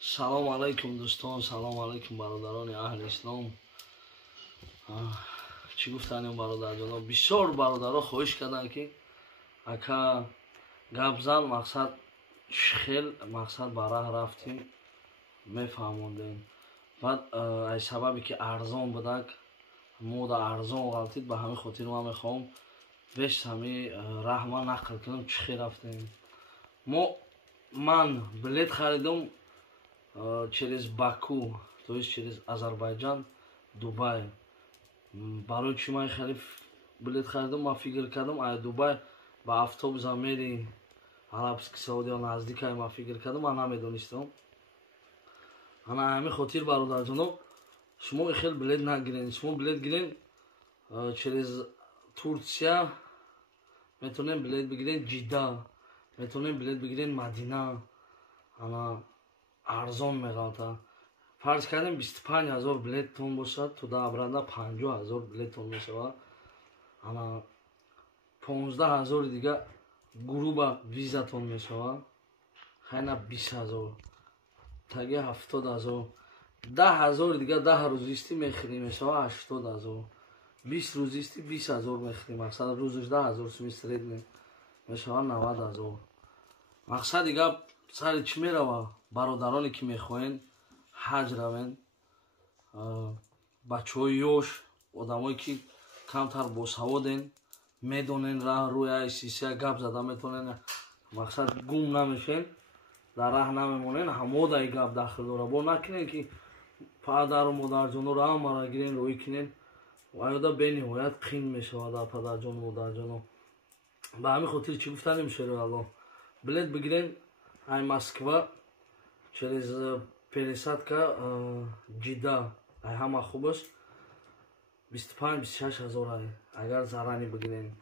سلام علیکم دوستان، سلام علیکم برادران اهل اسلام. چی گفتن برادر جناب؟ بسیار برادرها خواهش کردن که اکا گپ زن مقصد خیل مقصد براه رفتیم میفهموندیم. بعد ای سببی که ارزان بدک مودا ارزان غلطید به همین خاطر ما میخوام بهش همین رحمه نقل کنم چی خیلی رفتیم. من بلیت خریدم через Баку, то есть через Азербайджан, Дубай. برای چی من خرید بلیت خریدم؟ من فکر کردم ای دبی با автобус میری عربسکی سعودی نزدیک ای من فکر کردم من نمیدونستم. انا همین خاطر برادر جناب شما خیلی بلیت نگیرین. شما بلیت گیرین через ترکیه میتونین بلیت بگیرین جده، میتونین بلیت بگیرین مدینه. انا ارزان میغلطه. فرض کردیم 25,000 بلیت تون باشد تو در برنده 50,000 بلیت تون میشود. اما 15,000 دیگه گروه ویزا تون میشود. خیلی 20,000 تاگه 70,000 10,000 دیگه 10 روزیستی میخری میشود 80,000 20 روزیستی 20,000 میخری. مقصد روزش 10,000 سویسترید میشود 90,000. مقصد دیگه سر چی میروه؟ برادرانی که میخواین حج روین، بچه های یوش، آدمایی که کمتر باسوادین میدونین راه روی سیسیه گپ زده میتونین مقصد گم نمیشین در راه نمیمونین. همه دای گپ داخل داره با نکنین که پدر و مادر جانو را هم مرا گیرین روی کنین و ایادا بینی باید قین میشه در پدر جان و مادر جانو. به همین خاطر چی گفتنیم شروع الله بلیت بگیرین ای مسکوا через пересадка جده ای همه خوب است 25-26,000 ای اگر زرانی بگیرین.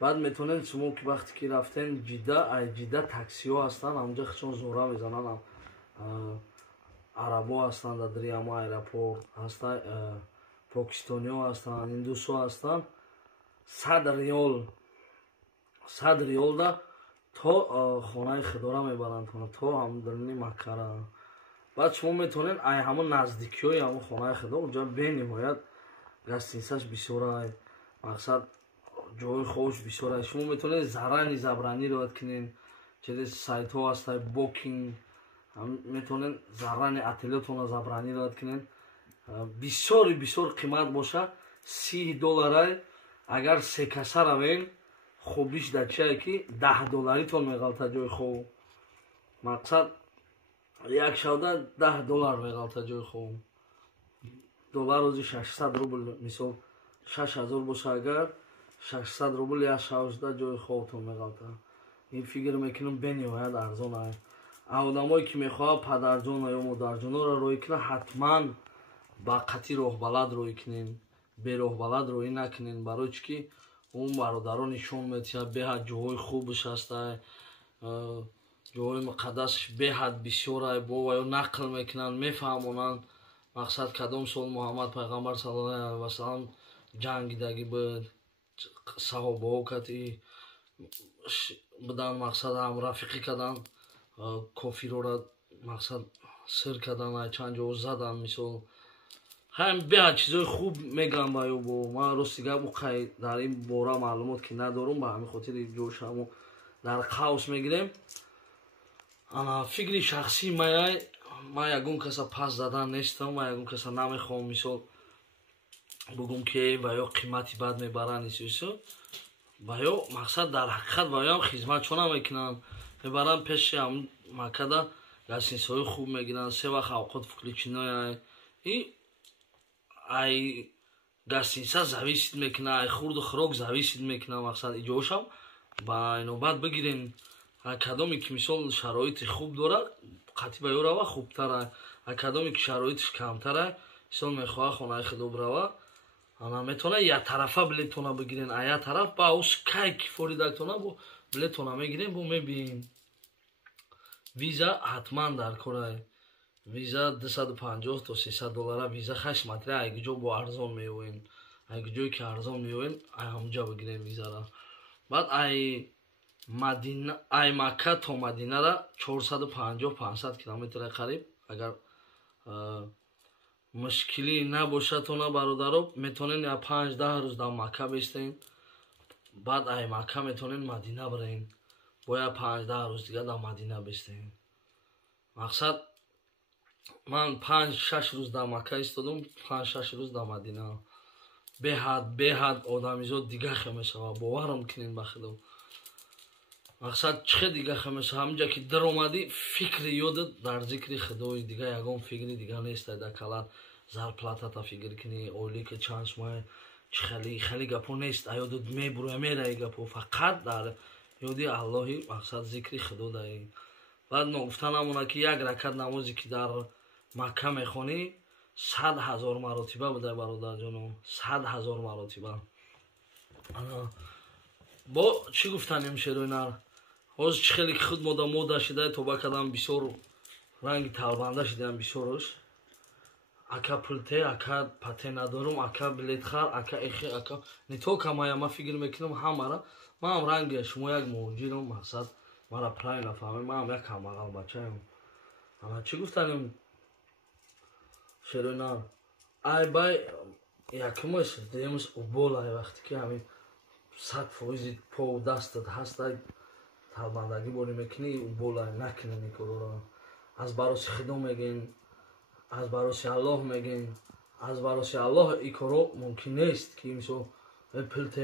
بعد میتونین شما که وقتی که رفتین جده ای جده تاکسی ها هستن همونجا خشون زوره میزنن عربا هستن در دریاما ایرپورت هستن پاکستانی ها هستن هندوس ها هستن 100 ریال دا تا خانه خداره میبرند تا همدرنی مکره. بعد شما میتونین ای همون نزدیکی های همون خانه خدا اونجا بنهایت گستینسش بسیاره مقصد جای خوش بسیاره. شما میتونین زرانی زبرانی رو کنین چه سایت ها هست بوکینگ میتونین زرانی اتلیتون زبرانی رو کنین بسیار قیمت باشه $30 اگر سه کسه روین خوبیش در چیه که $10 تون میغلطه جای خوب. مقصد یک شوده $10 میغلطه جای خوب. دلار روزی 600 روبل مثال 6,000 باشه اگر 600 روبل یا 16 جای خوب تون میغلطه. این فکر میکنم بنیاید ارزان های آدمایی که میخواه پدر جان یا مادر جان را روی کنه حتما با قطعی راه بلد روی کنین به راه بلد روی نکنین برای چی که اون برادران نشون میتونه به حد جای خوبش هسته جای مقدسش به حد بسیار با و نقل میکنن میفهمونن مقصد کدام سال محمد پیغمبر صلی الله علیه و سلم جنگیدگی بود صحابه ها کتی بدن مقصد هم رفیقی کردن کافی رو را مقصد سر کردن چند جا زدن مثال هم به چیزای خوب میگم با ما راستیگه بخوای در این باره معلومات که ندارم به همین خاطر جوشمو در قوس میگیریم. انا فکری شخصی ما یگون کسا پس زدن نیستم ما یگون کسا نمیخوام مثال بگم که و یا قیمتی بد میبرن نیستیسو و یا مقصد در حقیقت و یا هم خدمت چون میکنن میبرن پیش هم مکده گسینسای خوب میگیرن 3 وقت اوقات فکری چینای ای گستینسا зависит میکنه ای خورد و خوراک зависит میکنه. مقصد ایجاشم با نوبت بگیرین کدامی که مثال شرایط خوب داره قطعی به روه خوبتره کدامی که شرایطش کمتره مثال میخواه خانه خدا بروه انا میتونه یک طرفه بلیتونه بگیرین یک طرف با اوس کیک فوریدکتونه بو بلیتونه میگیرین بو میبین ویزا حتما در کره ویزا 250 تا $300 ویزا خش متره اگه جو با ارزان میوین اگه جوی که ارزان میوین همونجا بگیرین ویزا را. بعد ای مدینه ای مکه تا مدینه را 450-500 کیلومتر قریب. اگر مشکلی نباشه تو نه برادرو میتونین یا 5-10 روز در مکه بستین، بعد ای مکه میتونین مدینه برین، باید 5-10 روز دیگه در مدینه بستین. مقصد من 5-6 روز در مکه ایستادم، 5-6 روز در مدینه. به حد آدمیزاد دیگه خمیشه و باورم کنین بخدا. مقصد چه دیگه خمیشه، همینجا که در اومدی فکر یادت در ذکر خدای دیگه، یگان فکری دیگه نیست. در کلار زرپلاتا تا فکر کنی، اولی که چانس مای خیلی گپو نیست، یادت میبره میره گپو، فقط در یادی اللهی مقصد ذکر خدا داری. بعد نگفتن همونه که یک رکعت نمازی که در مکه میخونی 100,000 مراتبه بوده برادر جانم، 100,000 مراتبه. با چی گفتنیم شیروینر حاز چی خیلی که خود مودا شده تو بکدم بسیار رنگ تلبنده شدیم بسیارش. اکا پلته اکا پته ندارم، اکا بلیت خر، اکا ایخی، اکا نیتو که ما فکر میکنم همه را ما هم رنگ شما یک موجیرم. مقصد مرا پرای نفهمه، ما هم یک هماقل بچه هم. اما چی گفتنیم شیروینر ای بای یکمش دیمش اوبول ای وقتی که همین 100% پا و دستت هست تلبندگی باری میکنی اوبول ای نکنه نیکو را. از براسی خدا میگین، از براسی الله میگین، از براسی الله ای کارو ممکن نیست که مثل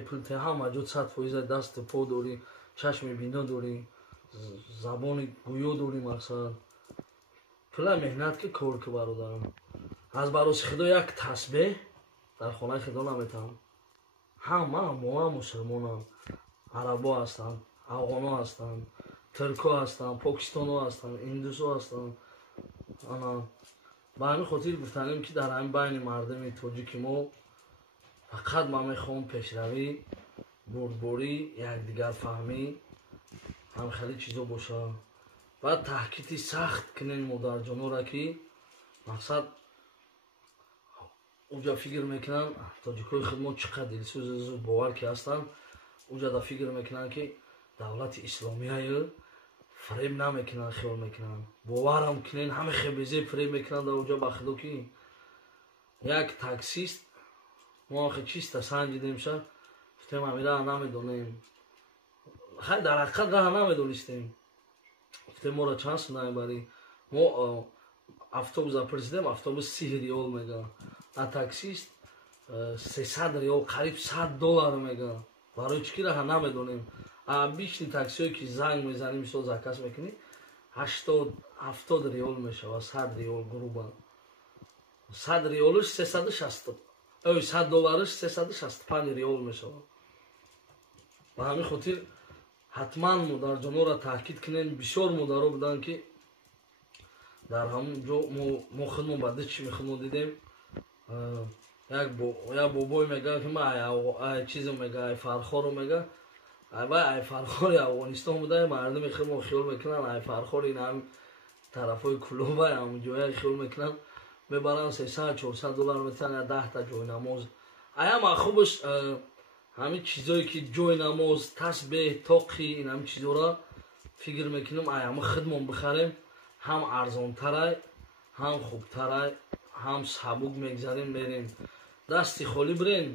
پلته همه جد 100% دست پا داری، چشم بینا داری، زبان گویو داری. مقصد پلا مهنت که کار که برادرم. از براسی خدا یک تسبیح در خانه خدا نمیتم. همه ما مسلمان هم، عربا هستن، افغانا هستن، ترکا هستن، پاکستانا هستن، هندوسا هستن. به همین خاطر گفتنیم که در همین بین مردم تاجیک ما فقط ما میخوام پیشروی، بردباری، یکدیگر فهمی، هم خیلی چیزا باشه. بعد تحقیقی سخت کنین مادر جانو را که مقصد اونجا فکر میکنن تاجیکای خدمات چقدر دلسوز باور که هستن. اونجا دا فکر میکنن که دولت اسلامی های فریب نمیکنن، خیال میکنن، باورم کنین همه خیبیزه فریب میکنن. در اونجا بخدو که یک تاکسیست ما آخه چیست سنجیدیم شد گفتیم همی راه نمیدونیم، خیلی در حقیقت راه نمیدونستیم. گفتیم ما را چانس نمیبری، ما автобус запрсидем, автобус 30 риол мега, а таксист 300 риол, қариб $100 мега. барои чӣ ки раҳа намедонем. обични таксиҳое ки занг мезанӣ мисол заказ мекунӣ 80-70 риол мешавад, 100 риол грубан. 100 риолаш 360, ой $100 365 риол мешавад. ба ҳамин хотир ҳатман модарҷонора таҳкид кунем. бисёр модаро буданд ки дар ҳамон ҷо мо худмон ба дичи мехудмон дидем. як бобой мегӯяд ки ман ай чизо мега ай фархоро мега ай фархори афғонистон буда мардуми худмон хиёл мекунанд ай фархори ин ҳам тарафҳои кулоба ҳамон ҷоя хиёл мекунанд мебаранд $300-400 метан я 10 та ҷойнамоз. аяма хубаш ҳамин чизое ки ҷойнамоз, тасбеҳ, тоқи ин ҳамин чизора фикр мекунем аяма худмон бихарем. ҳам арзонтарай, ҳам хубтарай, ҳам сабук мегзарем мерем. дасти холӣ бирен.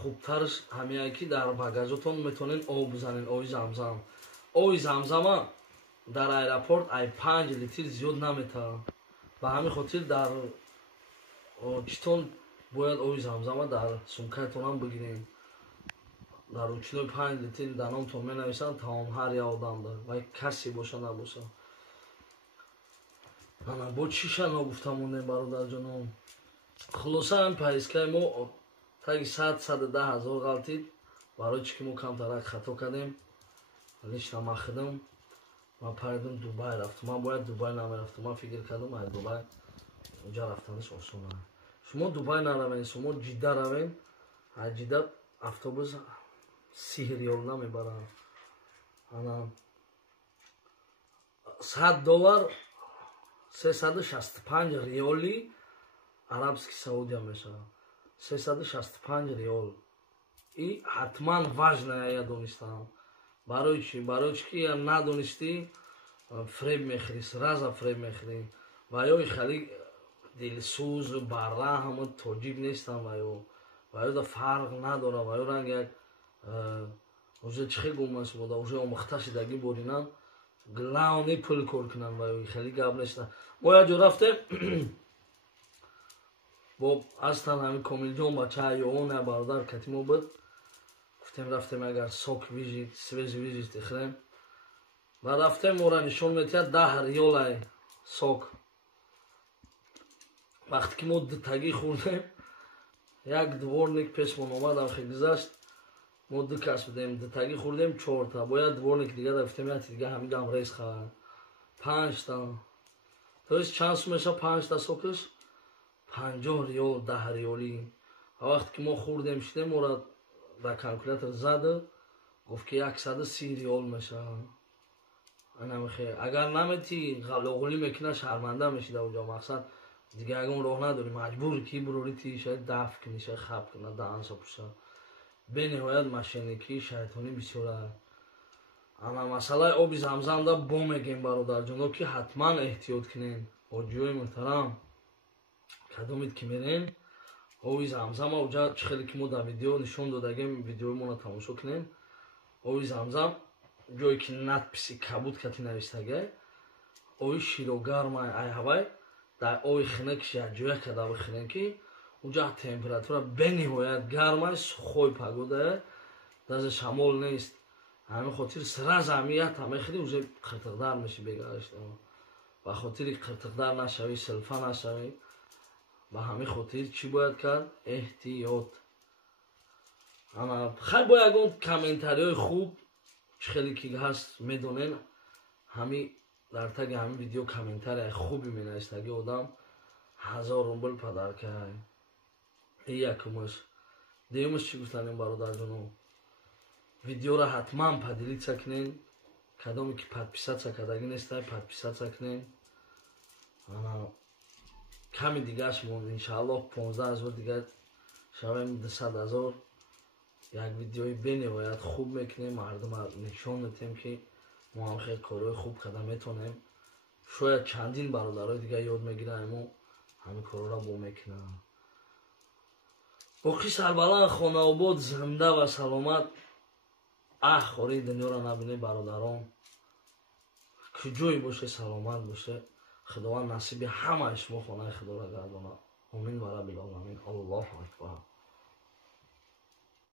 хубтарш ҳамяе ки дар багажотон метонен об бизанен, оби замзам. оби замзама дар аэропорт ай 5 литр зиёд наметавад. ба ҳамин хотир дар читон бояд оби замзама дар сумкаетонам бигирем. дар учинои 5 литр даномтон менависанд тамом ҳар як одам дорад ва касе боша набоша. бо чиша нагуфта мондем бародарҷонон. хулоса ҳам пайискаи мо таги 100-110 ҳазор ғалтид барои чӣ ки мо камтарак хато кардем. лично ман худам ман пайдам дубай рафтам. ман бояд дубай намерафтам. ман фикр кардам ай дубай оҷа рафтанаш осон аст. шумо дубай наравен, шумо ҷидда равен. ай ҷидда автобус 30 риол намебаранд. ана $100 365 риоли арабский Саудия мешавад. 365 риол. И ҳатман важная я донистам. барои чӣ? Барои чӣ ки надонистӣ фреб мехӯрӣ, сразу фреб мехӯрӣ. ва ёи хеле дилсӯзу барраҳму тоҷик нестам ва ёда фарқ надорад ва ё ранг як уже чӣ хел гумаш буда уже омӯхта шидагӣ боринан главни пул кор кунанд ва ёи хеле гап неста. Мо як ҷо рафтем бо астан ҳамин Комилҷон бачаи ён як бародар катимо буд. Гуфтем рафтем агар сок вижит, свежи вижит ихрем. Ва рафтем мора нишон метиҳад 10 риёлай сок. Вақте ки мо дутагӣ хӯрдем, як дворник пешмон омад, амхе гузашт. Мо ду кас будем, дутагӣ хӯрдем 4 та. Бо як дворник дига гуфтем як дига ҳамигам рез хавад 5 та. То есть чанд сум мешавад 5 та сокаш? 50 риёл, 10 риёлӣ. Ва вақте ки мо хӯрдем шидем, мора дар калкулятор заду, гуфт ки 130 риёл мешавад. Агар наметӣ ғалоғулӣ мекунад шарманда мешида уҷо. Мақсад дига ягон роҳ надорӣ, маҷбури ки бирори ти шояд дафт кунӣ, шояд хаб кунад, даҳанашо пӯшад. бениҳоят машинникии шайтонӣ бисёр аст. Ана масъалаи оби замзамда бо мегем бародарҷоно ки ҳатман эҳтиёт кунем. ҳоҷиёи муҳтарам, кадомит ки мерем, оби замзама уҷа чӣ хеле ки мо дар видео нишон додагем, видеоимона тамошо кунем. Оби замзам ҷое ки надписи кабуд кати навистагай, оби широгармай айҳавай дар оби хинаки якҷоя када бихӯрем ки уҷа температура бениҳоят гармай, сухой погодае, даже шамол нест. ҳамин хотир сразу ҳамията мехӯрӣ, уже қиртиқдар мешӣ бегаашта. ба хотири қиртиқдар нашавӣ, силфа нашавӣ. ба ҳамин хотир чӣ бояд кард? Эҳтиёт. хай бо ягон комментариҳои хуб чӣ хеле ки ҳаст медонен, ҳамин дар таги ҳамин видео комментарияи хуби менавистаги одам 1000 рубл падаркай. Якумаш. Деюмаш чӣ гуфтанем бародарҷоно? Видеоро ҳатман падилитса кунен. Кадоме ки подписатсия кардагӣ нестай, подписатсия кунен. ками дигаш монд, иншааллоҳ 15 000 дига шавем 200 000. як видеои бениҳоят хуб мекунем, мардума нишон медиҳем ки мо ҳам хеле корҳои хуб карда метавонем. Шояд чандин бародарҳои дига ёд мегиранд, мо ҳамин корҳоро бо мекунам. боқӣ сарбаланд, хонаобод, зинда ва саломат. хори дунёро набинед бародарон. куҷое боше саломат боше. худованд насиби ҳамаи шумо хонаи худоро гардонад. Амин ва раббил оламин. Аллоҳу акбар.